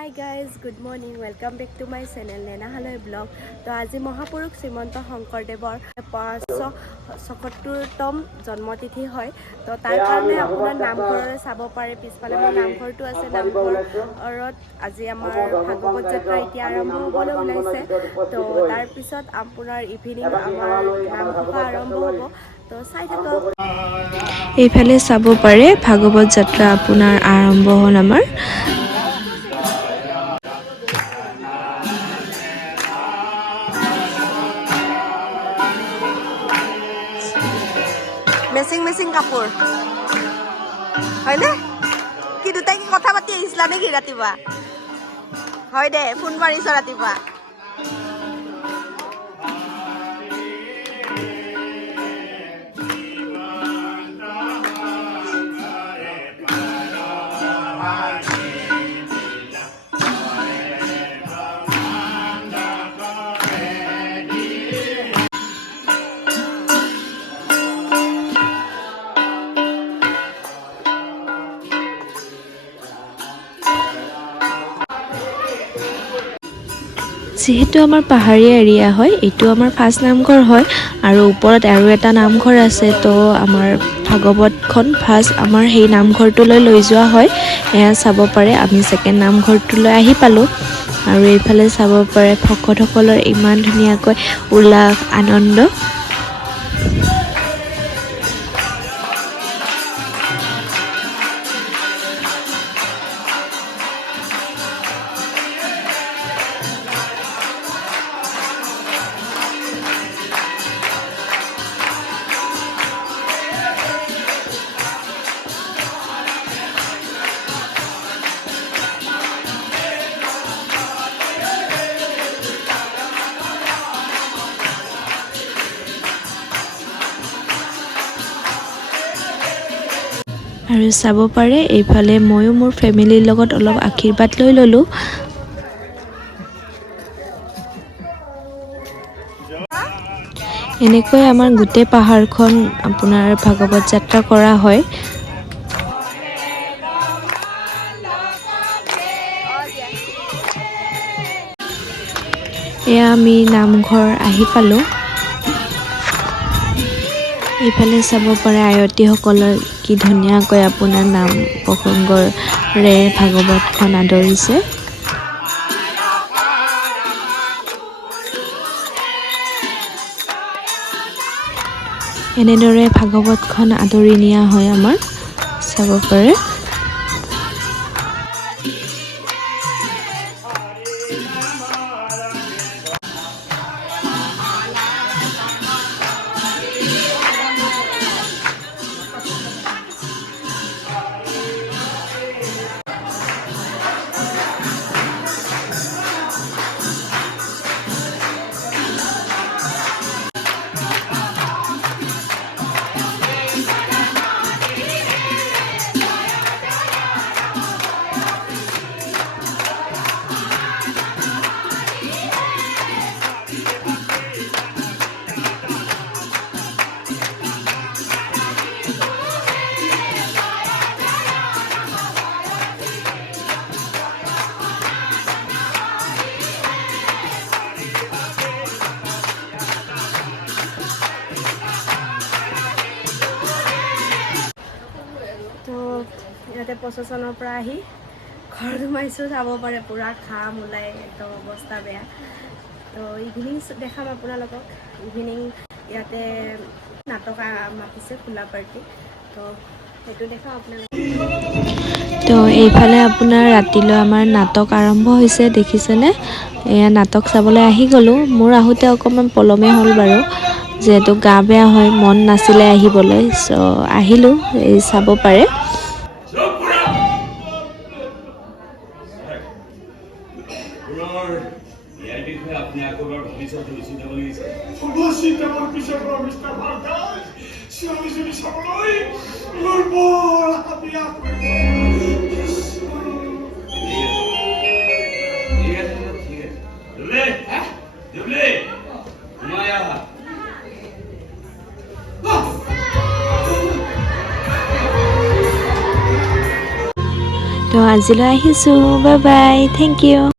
High guys, good morning, welcome back to my channel নেনাহালৈ blog. তো আজি মহাপুৰুষ শ্ৰীমন্ত শংকৰদেৱৰ 577তম জন্মতিথি হয়। তো তাৰ কাৰণে আপোনাৰ নামঘৰৰে চাব পাৰে, পিছফালে মোৰ নামঘৰটো আছে। নামঘৰত আজি আমাৰ ভাগৱত যাত্ৰা এতিয়া আৰম্ভ হ'বলৈ ওলাইছে। তো তাৰপিছত আপোনাৰ ইভিনিং আমাৰ নামঘোষা আৰম্ভ হ'ব। তো চাই থাকক। এইফালে চাব পাৰে ভাগৱত যাত্ৰা আপোনাৰ আৰম্ভ হ'ল আমাৰ। মেচিং কাপোৰ হয়নে? কি দুটাই কি কথা পাতি আহিছিলা নেকি ৰাতিপুৱা? হয় দে, ফোন মাৰিছ ৰাতিপুৱা। যিহেতু আমাৰ পাহাৰীয়া এৰিয়া হয়, এইটো আমাৰ ফাৰ্ষ্ট নামঘৰ হয় আৰু ওপৰত আৰু এটা নামঘৰ আছে। তো আমাৰ ভাগৱতখন ফাৰ্ষ্ট আমাৰ সেই নামঘৰটোলৈ লৈ যোৱা হয়। এয়া চাব পাৰে, আমি ছেকেণ্ড নামঘৰটোলৈ আহি পালোঁ। আৰু এইফালে চাব পাৰে ভকতসকলৰ ইমান ধুনীয়াকৈ উল্লাস আনন্দ। আৰু চাব পাৰে এইফালে ময়ো মোৰ ফেমিলিৰ লগত অলপ আশীৰ্বাদ লৈ ল'লোঁ। এনেকৈ আমাৰ গোটেই পাহাৰখন আপোনাৰ ভাগৱত যাত্ৰা কৰা হয়। এয়া আমি নামঘৰ আহি পালোঁ। এইফালে চাব পাৰে আয়তীসকলৰ কি ধুনীয়াকৈ আপোনাৰ নাম প্ৰসংগৰে ভাগৱতখন আদৰিছে। এনেদৰে ভাগৱতখন আদৰি নিয়া হয় আমাৰ, চাব পাৰে। তো ইয়াতে প্ৰচেশ্যনৰ পৰা আহি ঘৰ সোমাইছোঁ, চাব পাৰে পূৰা ঘাম ওলাই একদম অৱস্থা বেয়া। তো ইভিনিং দেখাম আপোনালোকক। ইভিনিং ইয়াতে নাটক মাতিছে, খোলা পাৰ্টি, তো সেইটো দেখাম আপোনালোকক। তো এইফালে আপোনাৰ ৰাতিলৈ আমাৰ নাটক আৰম্ভ হৈছে, দেখিছেনে? এয়া নাটক চাবলৈ আহি গ'লোঁ। মোৰ আহোঁতে অকণমান পলমে হ'ল বাৰু, যিহেতু গা বেয়া হয়, মন নাছিলে আহিবলৈ। চ' আহিলোঁ, এই চাব পাৰে। তো আজিলৈ আহিছোঁ, বাই বাই, থেংক ইউ।